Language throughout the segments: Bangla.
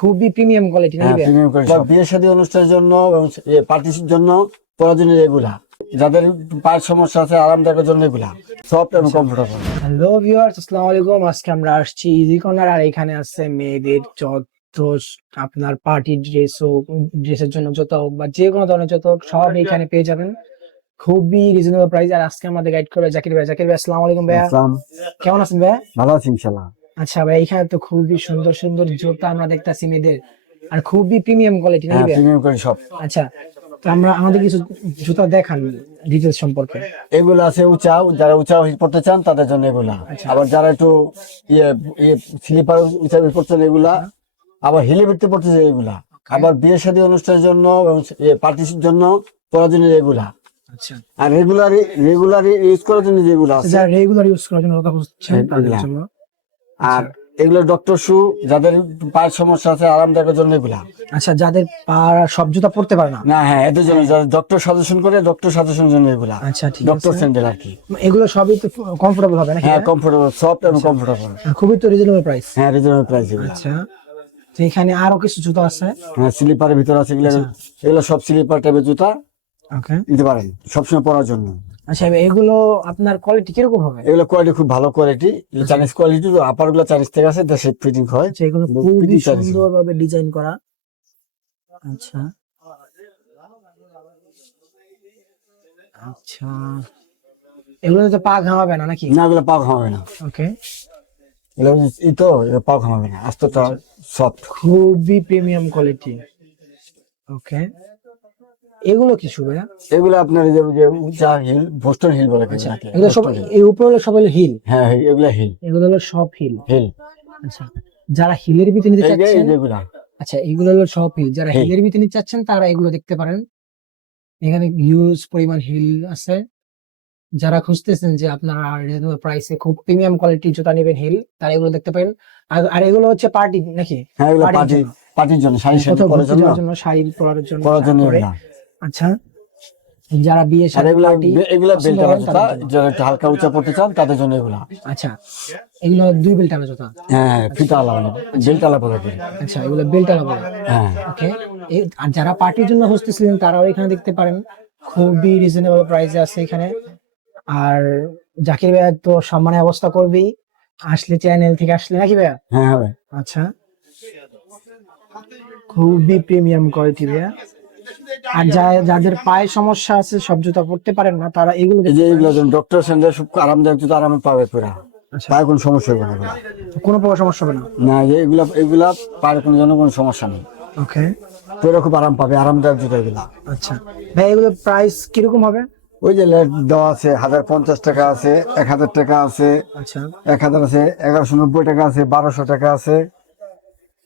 খুবই প্রিমিয়াম কোয়ালিটি হ্যাঁ নিবে? প্রিমিয়াম কোয়ালিটি বিয়ে শাদী অনুষ্ঠানের জন্য এবং পার্টির জন্য প্রয়োজনীয় এগুলা। যাদের পায়ের সমস্যা আছে আরামদায়কের জন্য এগুলা। সফট এবং কমফোর্টেবল হ্যালো ভিউয়ার্স আসসালামু আলাইকুম। আজকে আমরা আসছি ইজি কর্নার আর এখানে আছে মেয়েদের যত আপনার পার্টি ড্রেস হোক ড্রেসের জন্য যত হোক বা যে কোনো ধরনের যত হোক সব এখানে পেয়ে যাবেন। খুবই রিজনেবল প্রাইস আর আজকে আমাদের গাইড করবে জাকির ভাই। জাকির ভাই আসসালামু আলাইকুম ভাইয়া। কেমন আছেন ভাইয়া? ভালো আছি ইনশাল্লাহ আচ্ছা ভাই এখানে তো খুবই সুন্দর সুন্দর জুতা আমরা দেখতাছি মেয়েদের। আর খুবই প্রিমিয়াম কোয়ালিটি হ্যাঁ প্রিমিয়াম কোয়ালিটি সব। আচ্ছা তো আমরা আমাদের কিছু জুতা দেখান ডিটেলস সম্পর্কে। এগুলো আছে উঁচা যারা উঁচা হিল পড়তে চান তাদের জন্য এগুলা। আচ্ছা। আবার যারা একটু ইয়ে ইয়ে স্লিপার উঁচা হিল পড়ছেন এগুলা। আবার হিলে ভিত্তি পড়তেছে এগুলা। আবার বিয়ে শাদী অনুষ্ঠানের জন্য এবং পার্টির জন্য প্রয়োজনীয় এগুলা। আচ্ছা। আর রেগুলারি রেগুলারি ইউজ করার জন্য যেগুলো আছে। যারা রেগুলার ইউজ করার জন্য কথা বলছেন আর এগুলো ডক্টর শু যাদের পায়ের সমস্যা আছে আরামদায়কের জন্য এগুলা। আচ্ছা যাদের পা সব জুতা পড়তে পারে না? না হ্যাঁ এদের জন্য যারা ডক্টর সাজেশন করে ডক্টর সাজেশন জন্য এগুলা। আচ্ছা ঠিক ডক্টর স্যান্ডেল আর কি। এগুলো সবই তো কমফোর্টেবল হবে নাকি? হ্যাঁ কমফোর্টেবল সফট এবং কমফোর্টেবল খুবই তো রিজনেবল প্রাইস হ্যাঁ রিজনেবল প্রাইস এগুলা। আচ্ছা তো এখানে আরও কিছু জুতা আছে? হ্যাঁ স্লিপারের ভিতর আছে এগুলো এগুলো সব স্লিপার টাইপের জুতা ওকে নিতে পারেন সবসময় পরার জন্য। আচ্ছা এগুলো আপনার কোয়ালিটি কীরকম হবে? এগুলো কোয়ালিটি খুব ভালো কোয়ালিটি চাইনিজ কোয়ালিটি তো আপারগুলো চাইনিজ থেকে আছে দেশে ফিটিং হয়। আচ্ছা এগুলো খুবই pretty চালিয়েছে। সুন্দর ভাবে ডিজাইন করা। আচ্ছা। আচ্ছা। এগুলো তো পা ঘামাবে না নাকি? না এগুলো পাও খামাবে না। ওকে। এগুলো ই তো পাও খামাবে না। আস্তটা সফট খুবই প্রিমিয়াম কোয়ালিটি ওকে। এগুলো কিছু ভাইয়া? এগুলো আপনার যে হিল বোস্টন হিল বলে আচ্ছা এগুলো সব এই উপরে সব হলো? হিল। হ্যাঁ এগুলা হিল। এগুলো হলো সব হিল। হিল। আচ্ছা যারা হিলের ভিতরে নিতে চাচ্ছেন আচ্ছা এগুলো হলো সব হিল। যারা হিলের ভিতরে নিতে চাচ্ছেন তারা এগুলো দেখতে পারেন। এখানে হিউজ পরিমাণ হিল আছে। যারা খুঁজতেছেন যে আপনার প্রাইসে খুব প্রিমিয়াম কোয়ালিটির জুতা নেবেন হিল তারা এগুলো দেখতে পারেন। আর এগুলো হচ্ছে পার্টি নাকি? হ্যাঁ এগুলো পার্টি পার্টির জন্য। শাড়ি শাড়ি পরার জন্য। শাড়ি পরার জন্য পরার। আচ্ছা। যারা বিয়ে শাদী এগুলা বেল্ট জুতা যারা একটু হালকা উঁচা পড়তে চান তাদের জন্য এগুলা। আচ্ছা এগুলো দুই বেল্ট আনা জুতা হ্যাঁ ফিতা বেল্ট বলে আচ্ছা এগুলো বেল্ট আলা বলে। হ্যাঁ। ওকে আর যারা পার্টির জন্য খুঁজতেছিলেন তারাও এখানে দেখতে পারেন। খুবই রিজনেবল প্রাইসে আছে এখানে। আর জাকির ভাইয়া তো সম্মানের অবস্থা করবেই। আসলে চ্যানেল থেকে আসলে নাকি ভাইয়া? হ্যাঁ আচ্ছা। খুবই প্রিমিয়াম কোয়ালিটি ভাইয়া। আর যা- যাদের পায়ে সমস্যা আছে সব জুতা পড়তে পারেন না তারা এগুলো এই যে এগুলো ডক্টর স্যান্ডেল খুব আরামদায়ক জুতা আরামে পাবে পুরা। আচ্ছা। পায়ে কোনো সমস্যা হবে না এগুলা। কোনো প্রকার সমস্যা হবে না? না এগুলা এগুলা পায়ের কোনো জন্য কোনো সমস্যা নেই। ওকে। পুরো খুব আরাম পাবে আরামদায়ক জুতা এগুলা। আচ্ছা। ভাই এগুলো প্রাইস কীরকম হবে? ওই যে লেট দেওয়া আছে হাজার পঞ্চাশ টাকা আছে এক হাজার টাকা আছে আচ্ছা। এক হাজার আছে এগারোশো নব্বই টাকা আছে বারোশো টাকা আছে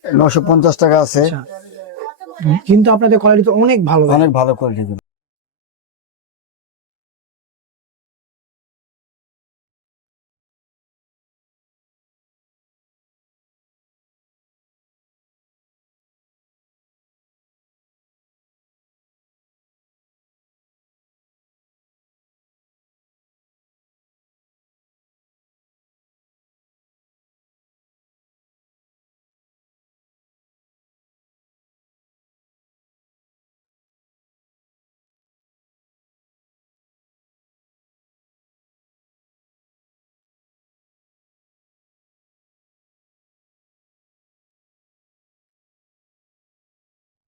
নশো পঞ্চাশ টাকা আছে। আচ্ছা। কিন্তু আপনাদের কোয়ালিটি তো অনেক ভালো। অনেক ভালো কোয়ালিটি